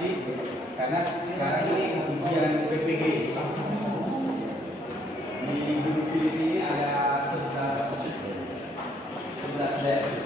Karena sekarang ini ujian PPG di Gunung ini ada 11 lab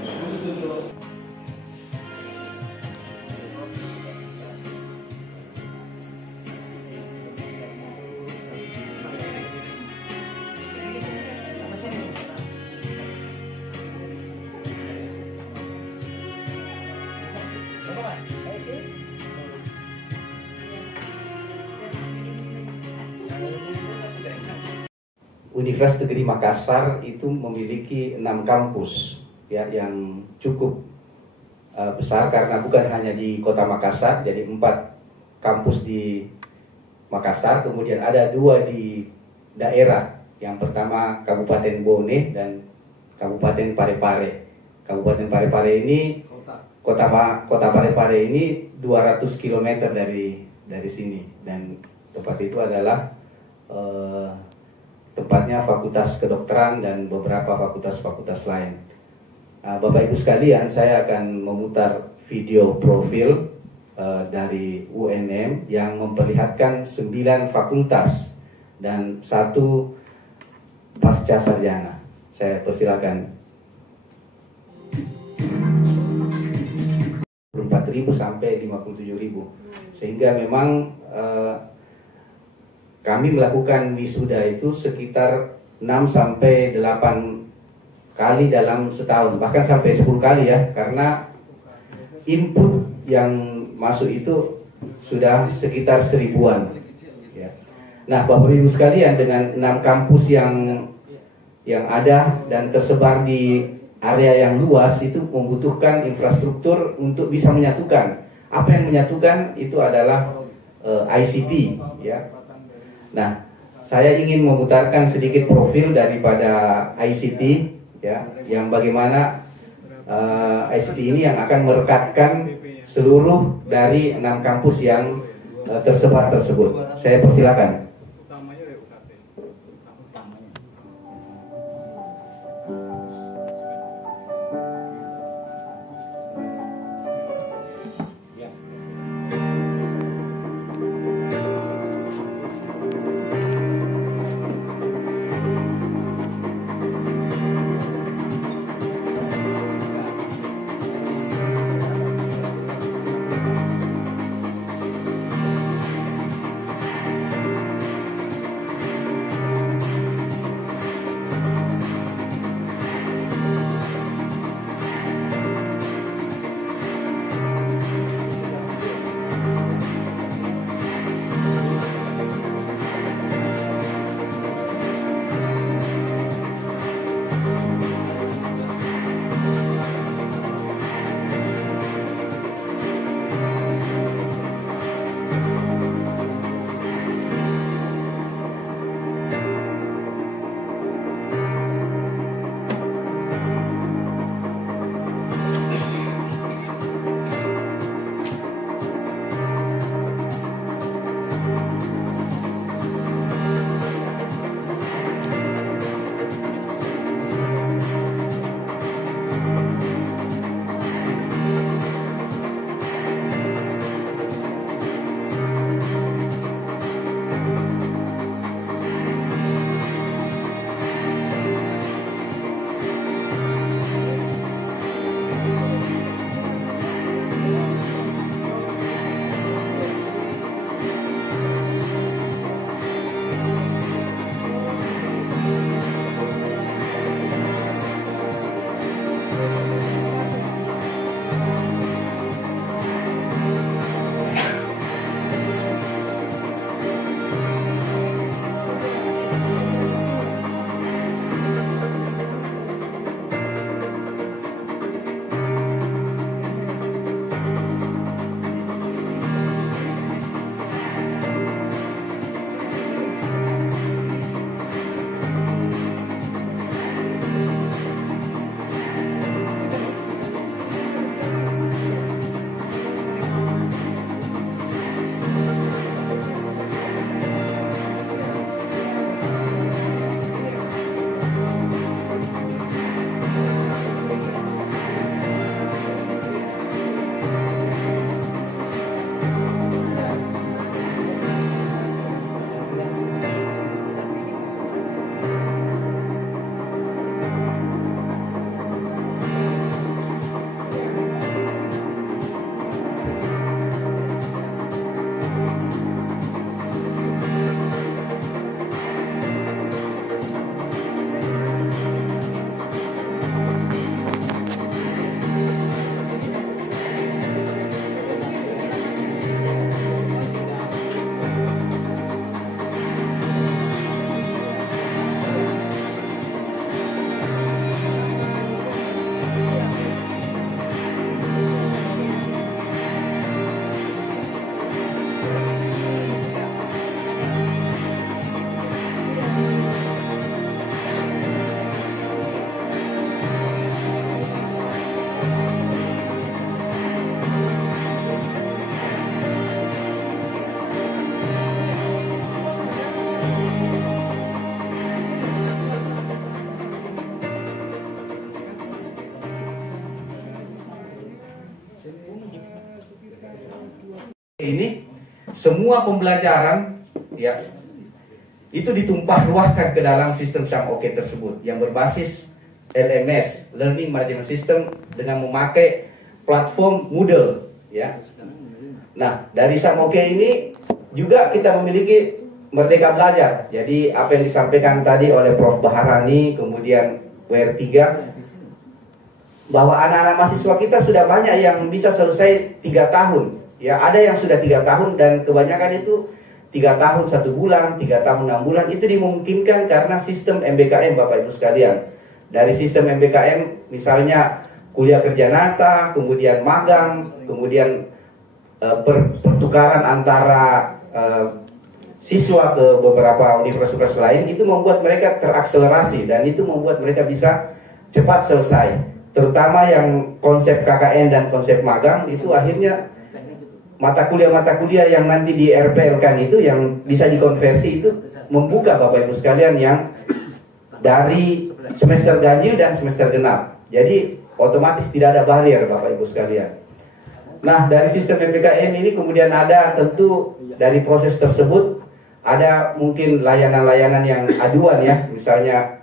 khusus untuk Universitas Negeri Makassar itu memiliki 6 kampus ya, yang cukup besar karena bukan hanya di kota Makassar, jadi 4 kampus di Makassar, kemudian ada 2 di daerah. Yang pertama Kabupaten Bone dan Kabupaten Parepare. Kabupaten Parepare ini kota Parepare ini 200 km dari sini, dan tempat itu adalah tempatnya Fakultas Kedokteran dan beberapa fakultas-fakultas lain. Nah, Bapak Ibu sekalian, saya akan memutar video profil dari UNM yang memperlihatkan 9 fakultas dan 1 pasca sarjana. Saya persilakan. 4.000 sampai 57.000, sehingga memang kami melakukan wisuda itu sekitar 6 sampai 8 kali dalam setahun, bahkan sampai 10 kali ya, karena input yang masuk itu sudah sekitar 1000-an ya. Nah, Bapak Ibu sekalian, dengan 6 kampus yang ada dan tersebar di area yang luas, itu membutuhkan infrastruktur untuk bisa menyatukan. Apa yang menyatukan itu adalah ICT ya. Nah, saya ingin memutarkan sedikit profil daripada ICT ya, yang bagaimana ICT ini yang akan merekatkan seluruh dari 6 kampus yang tersebar tersebut. Saya persilakan. ini semua pembelajaran ya itu ditumpah ruahkan ke dalam sistem SAMOKE tersebut yang berbasis LMS, Learning Management System, dengan memakai platform Moodle ya. Nah, dari SAMOKE ini juga kita memiliki Merdeka Belajar. Jadi apa yang disampaikan tadi oleh Prof. Baharani, kemudian WR3, bahwa anak-anak mahasiswa kita sudah banyak yang bisa selesai 3 tahun. Ya, ada yang sudah 3 tahun dan kebanyakan itu 3 tahun 1 bulan, 3 tahun 6 bulan. Itu dimungkinkan karena sistem MBKM, Bapak Ibu sekalian. Dari sistem MBKM misalnya kuliah kerja nyata, kemudian magang, kemudian pertukaran antara siswa ke beberapa universitas lain, itu membuat mereka terakselerasi dan itu membuat mereka bisa cepat selesai. Terutama yang konsep KKN dan konsep magang itu akhirnya mata kuliah yang nanti di RPL kan itu yang bisa dikonversi itu membuka Bapak Ibu sekalian yang dari semester ganjil dan semester genap. Jadi otomatis tidak ada barrier Bapak Ibu sekalian. Nah, dari sistem MBKM ini kemudian ada tentu dari proses tersebut ada mungkin layanan-layanan yang aduan ya, misalnya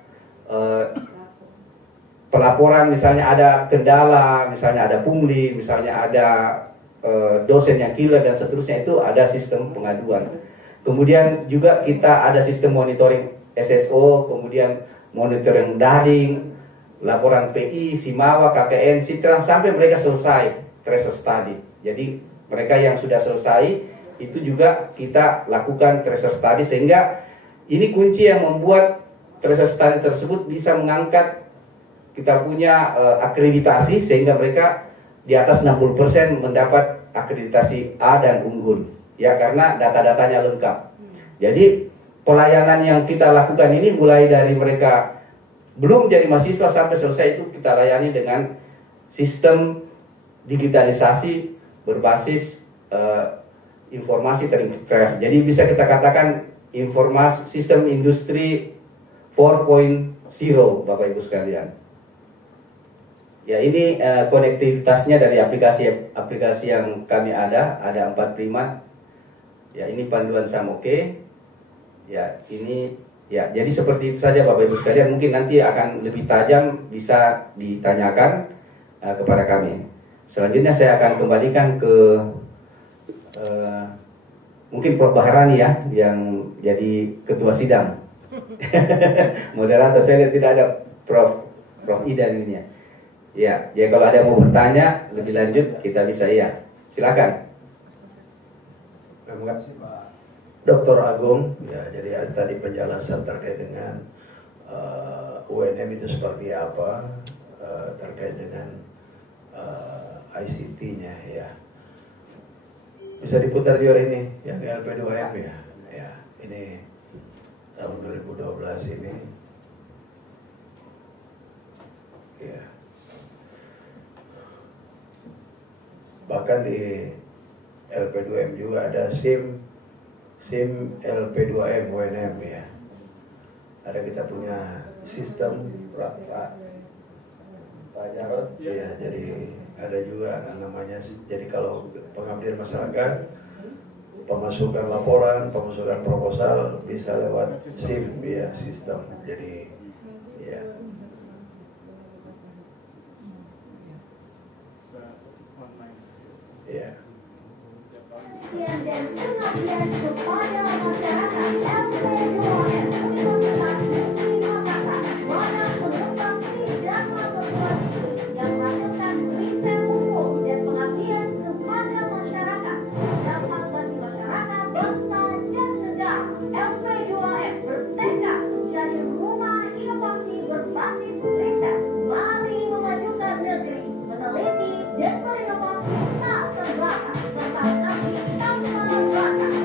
pelaporan, misalnya ada kendala, misalnya ada pungli, misalnya ada dosen yang killer dan seterusnya, itu ada sistem pengaduan. Kemudian juga kita ada sistem monitoring SSO, kemudian monitoring daring, laporan PI, Simawa, KKN, Sitran sampai mereka selesai tracer study. Jadi mereka yang sudah selesai itu juga kita lakukan tracer study, sehingga ini kunci yang membuat tracer study tersebut bisa mengangkat kita punya akreditasi, sehingga mereka di atas 60% mendapat akreditasi A dan unggul ya, karena data-datanya lengkap. Jadi pelayanan yang kita lakukan ini mulai dari mereka belum jadi mahasiswa sampai selesai itu kita layani dengan sistem digitalisasi berbasis informasi terintegrasi. Jadi bisa kita katakan informasi sistem industri 4.0 Bapak Ibu sekalian. Ya, ini konektivitasnya dari aplikasi yang kami ada 4 primat. Ya, ini panduan SAMOKE. Ya, ini ya, jadi seperti itu saja Bapak Ibu sekalian. Mungkin nanti akan lebih tajam bisa ditanyakan kepada kami. Selanjutnya saya akan kembalikan ke mungkin Prof. Baharani ya, yang jadi ketua sidang. Moderator saya lihat tidak ada Prof. Idan ini ya. Ya, kalau ada yang mau bertanya lebih lanjut kita bisa ya. Silakan. Terima kasih Pak Dr. Agung. Ya, jadi tadi penjelasan terkait dengan UNM itu seperti apa, terkait dengan ICT-nya ya. Bisa diputar juga ini yang LP2M ya. Ya, ini tahun 2012 ini. Ya. Bahkan di LP2M juga ada SIM LP2M UNM ya. Ada kita punya sistem Pak Jarod ya, jadi ada juga namanya. Jadi kalau pengabdian masyarakat, pemasukan laporan, pemasukan proposal bisa lewat SIM ya, sistem. Jadi ya. Ya. Dan pengabdian kepada masyarakat LP2M Universitas Negeri Makassar, wadah pengembang dan memperluas yang menghasilkan riset hukum dan pengabdian kepada masyarakat, dapat bagi masyarakat, bangsa dan negara. LP2M bertekad menjadi rumah inovasi berbasis riset. Mari memajukan negeri, meneliti dan berinovasi tak terbatas tentang kami tanpa batas.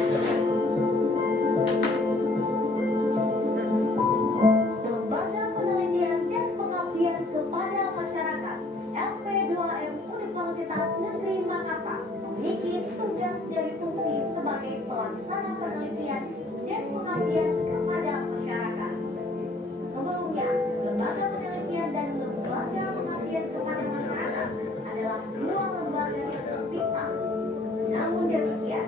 Lembaga Penelitian dan Pengabdian kepada Masyarakat LP2M Universitas Negeri Makassar memiliki tugas dari fungsi sebagai pelaksana penelitian dan pengabdian kepada masyarakat. Sebelumnya, Lembaga Penelitian dan Lembaga Pengabdian kepada Masyarakat adalah dua lembaga yang terpisah. Namun demikian,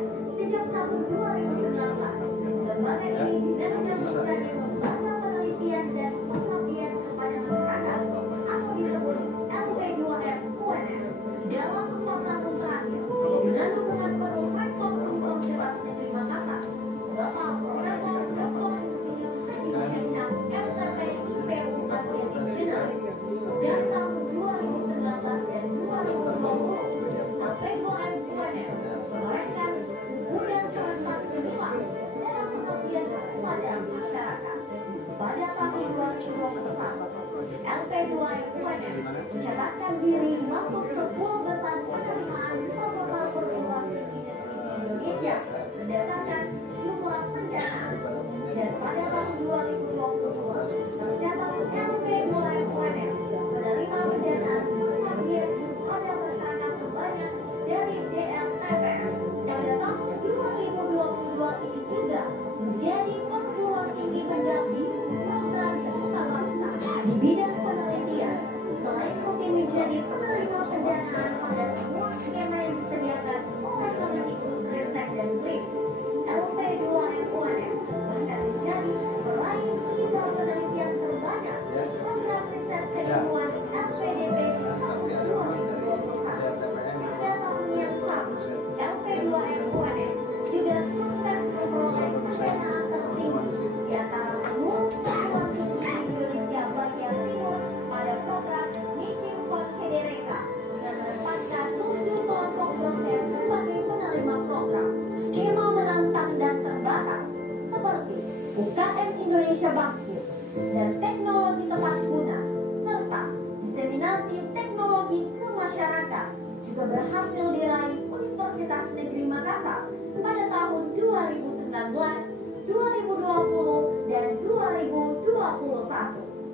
yang berhasil diraih Universitas Negeri Makassar pada tahun 2019, 2020, dan 2021.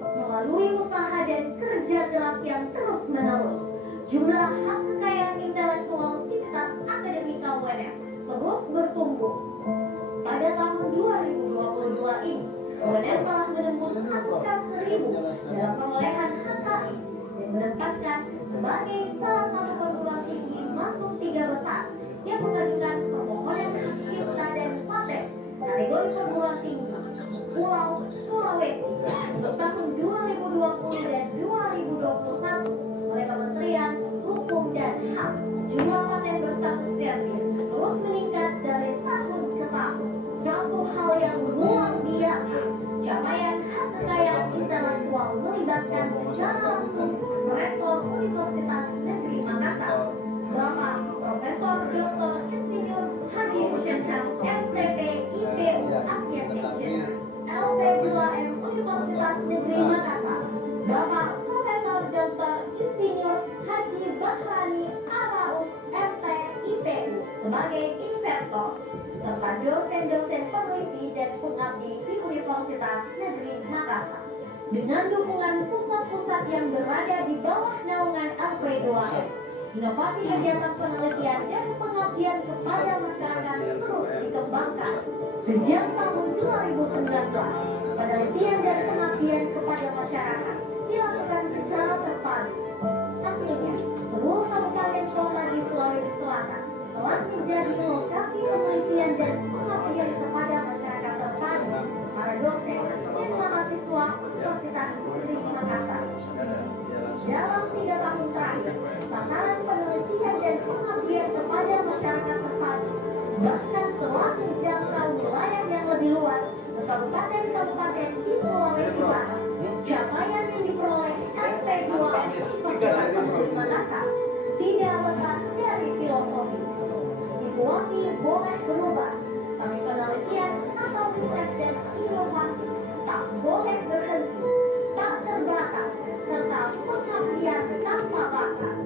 Melalui usaha dan kerja keras yang terus-menerus, jumlah hak kekayaan intelektual Sivitas Akademika UNM terus bertumbuh. Pada tahun 2022 ini, UNM telah menembus angka 1000 dalam perolehan HKI dan menempatkan sebagai salah satu perguruan tinggi masuk 3 besar yang mengajukan permohonan hak cipta dan paten kategori perguruan tinggi Pulau Sulawesi untuk tahun 2020 dan 2021 oleh Kementerian Hukum dan HAM. Jumlah paten berstatus kreatif terus meningkat dari tahun ke tahun. Satu hal yang luar biasa, capaian hak kekayaan intelektual melibatkan secara langsung Rektor Universitas Negeri Makassar, Bapak Profesor Dr. Insinyur Haji Hussein MTP IPU Arsitektur, LP2M Universitas Negeri Makassar, Bapak Profesor Dr. Insinyur Haji Bahrani Araus MT IPU sebagai investor, serta dosen-dosen peneliti dan pengabdi di Universitas Negeri Makassar. Dengan dukungan pusat-pusat yang berada di bawah naungan LP2M, inovasi kegiatan penelitian dan pengabdian kepada masyarakat terus dikembangkan. Sejak tahun 2019, penelitian dan pengabdian kepada masyarakat dilakukan secara terpadu. Hasilnya, seluruh kabupaten kota di Sulawesi Selatan telah menjadi lokasi penelitian dan pengabdian kepada masyarakat terpadu para dosen dan mahasiswa Universitas Negeri Makassar. Dalam 3 tahun terakhir, sasaran penelitian dan pengabdian kepada masyarakat terpadu bahkan telah menjangkau wilayah yang lebih luas ke kabupaten-kabupaten di Sulawesi Barat. Capaian yang diperoleh LP2M Universitas Negeri Makassar tidak lepas dari filosofi. Situasi boleh berubah, tapi penelitian atau riset dan inovasi tak boleh berhenti, tak terbatas, serta pengabdian tanpa batas.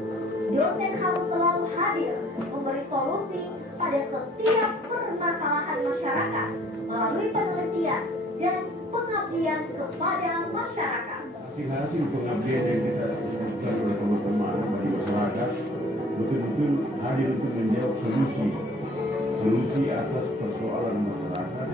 Dosen harus selalu hadir memberi solusi pada setiap permasalahan masyarakat melalui penelitian dan pengabdian kepada masyarakat. Hasil pengabdian yang kita lakukan oleh teman-teman dari masyarakat betul-betul hadir untuk menjawab solusi atas persoalan masyarakat.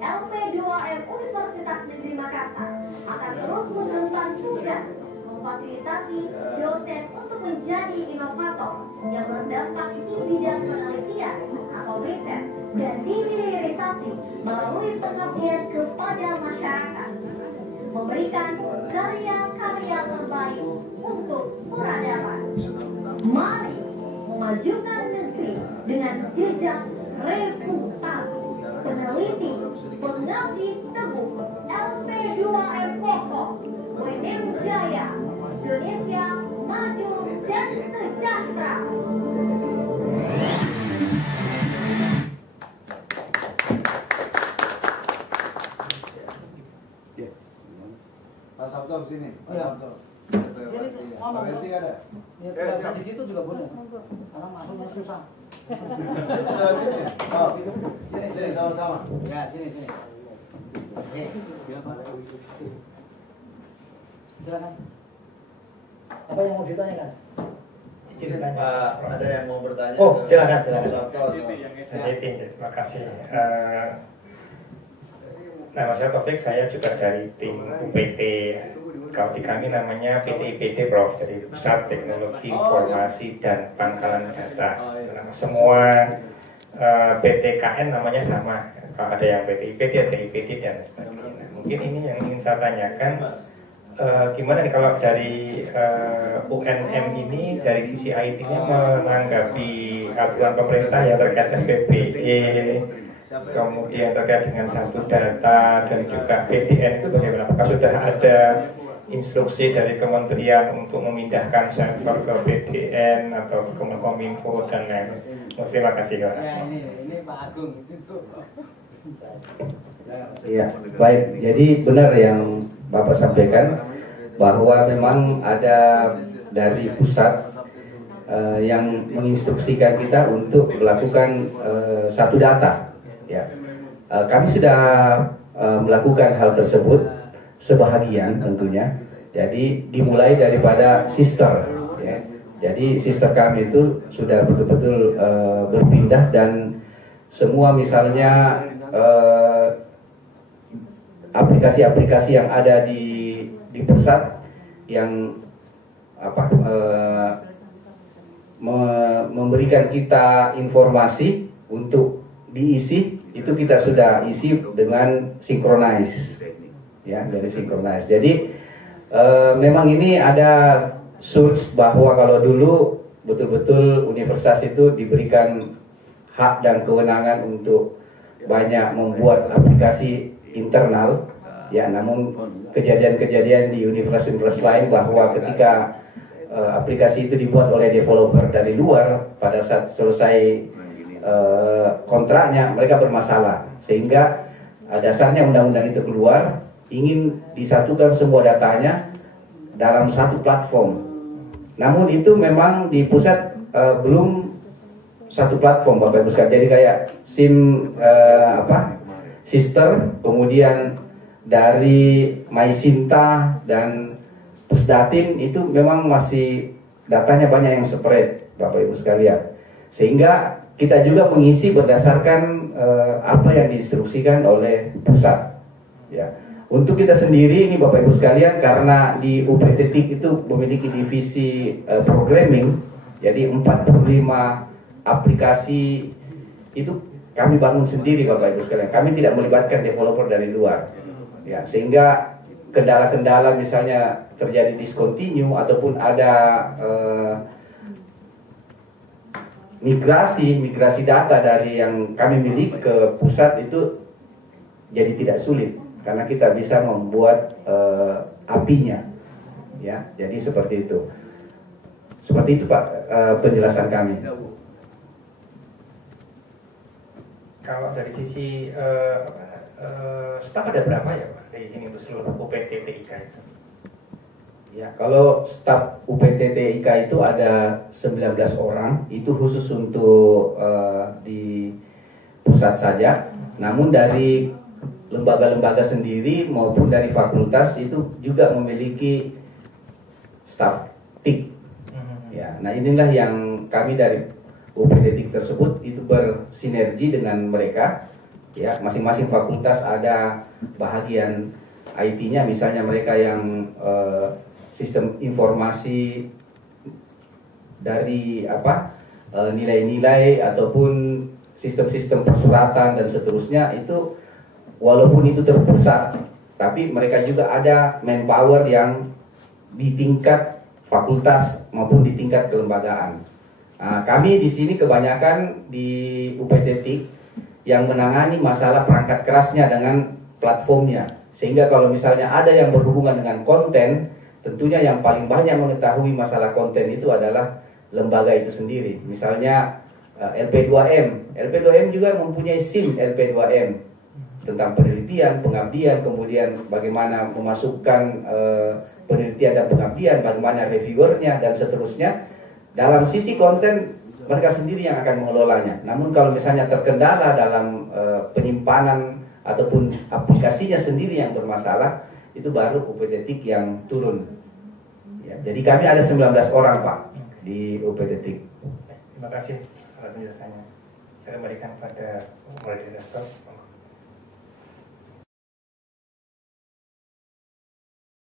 LP2M Universitas Negeri Makassar akan terus mengemban tugas memfasilitasi dosen untuk menjadi inovator yang berdampak di bidang penelitian atau riset dan dihilirisasi melalui pengabdian kepada masyarakat, memberikan karya-karya terbaik untuk peradaban. Mari memajukan negeri dengan jejak reputasi. Peneliti, pengabdi teguh, LP2M kokoh, UNM Jaya, Indonesia maju dan sejahtera. Pak Sabto sini. Oh, ya. Pak Berti ada? Ya, di situ juga boleh. Karena masuknya susah. Sini. Oh, sini sama-sama. Ya, sini. Oke. Silakan. Apa yang mau ditanyakan? Pak, ada yang mau bertanya? Oh, silakan. Siti. Terima kasih. Nama saya Taufik, saya juga dari tim UPT. Kalau di kami namanya PTIPD, Prof. Jadi Pusat Teknologi Informasi dan Pangkalan Data. Semua PTKN namanya sama. Kalau ada yang PTIPD, ada IPD dan sebagainya. Mungkin ini yang ingin saya tanyakan. Gimana nih kalau dari UNM ini dari sisi IT-nya menanggapi aturan pemerintah yang terkait SPBE, kemudian terkait dengan satu data dan juga PDN itu bagaimana? Apakah sudah ada instruksi dari kementerian untuk memindahkan server ke PDN atau ke Kominfo dan lain-lain? Terima kasih. Ya, ini Pak Agung. Ya, baik. Jadi benar yang Bapak sampaikan bahwa memang ada dari pusat yang menginstruksikan kita untuk melakukan satu data. Ya, kami sudah melakukan hal tersebut sebahagian tentunya. Jadi dimulai daripada sister. Ya. Jadi sister kami itu sudah betul-betul berpindah dan semua misalnya aplikasi-aplikasi yang ada di pusat yang memberikan kita informasi untuk diisi, itu kita sudah isi dengan synchronize, ya, dari synchronize. Jadi memang ini ada surge bahwa kalau dulu betul-betul universitas itu diberikan hak dan kewenangan untuk banyak membuat aplikasi internal, ya, namun kejadian-kejadian di universitas lain bahwa ketika aplikasi itu dibuat oleh developer dari luar, pada saat selesai kontraknya mereka bermasalah, sehingga dasarnya undang-undang itu keluar ingin disatukan semua datanya dalam satu platform. Namun itu memang di pusat belum satu platform, Bapak Ibu sekalian. Jadi kayak sister, kemudian dari MySinta dan Pusdatin itu memang masih datanya banyak yang separate, Bapak Ibu sekalian. Sehingga kita juga mengisi berdasarkan apa yang diinstruksikan oleh pusat. Ya. Untuk kita sendiri ini Bapak Ibu sekalian, karena di UPTTIK itu memiliki divisi programming, jadi 45 aplikasi itu kami bangun sendiri Bapak Ibu sekalian. Kami tidak melibatkan developer dari luar. Ya, sehingga kendala-kendala misalnya terjadi discontinue ataupun ada migrasi data dari yang kami miliki ke pusat itu jadi tidak sulit karena kita bisa membuat API-nya, ya. Jadi seperti itu Pak, penjelasan kami. Kalau dari sisi staf ada berapa ya Pak dari sini untuk seluruh UPTTIK itu? Ya, kalau staf UPTTIK itu ada 19 orang, itu khusus untuk di pusat saja. Namun dari lembaga-lembaga sendiri maupun dari fakultas itu juga memiliki staf TIK. Ya, nah inilah yang kami dari UPTTIK tersebut itu bersinergi dengan mereka. Ya, masing-masing fakultas ada bahagian IT-nya, misalnya mereka yang sistem informasi dari nilai-nilai ataupun sistem-sistem persuratan dan seterusnya, itu walaupun itu terpusat, tapi mereka juga ada manpower yang di tingkat fakultas maupun di tingkat kelembagaan. Nah, kami di sini kebanyakan di UPTTIK yang menangani masalah perangkat kerasnya dengan platformnya, sehingga kalau misalnya ada yang berhubungan dengan konten, tentunya yang paling banyak mengetahui masalah konten itu adalah lembaga itu sendiri. Misalnya LP2M juga mempunyai SIM LP2M tentang penelitian, pengabdian, kemudian bagaimana memasukkan penelitian dan pengabdian, bagaimana reviewernya dan seterusnya. Dalam sisi konten mereka sendiri yang akan mengelolanya. Namun kalau misalnya terkendala dalam penyimpanan ataupun aplikasinya sendiri yang bermasalah, itu baru UPTTIK yang turun. Ya, jadi kami ada 19 orang Pak di UPTTIK. Terima kasih atas penjelasannya. Saya kembalikan pada moderator.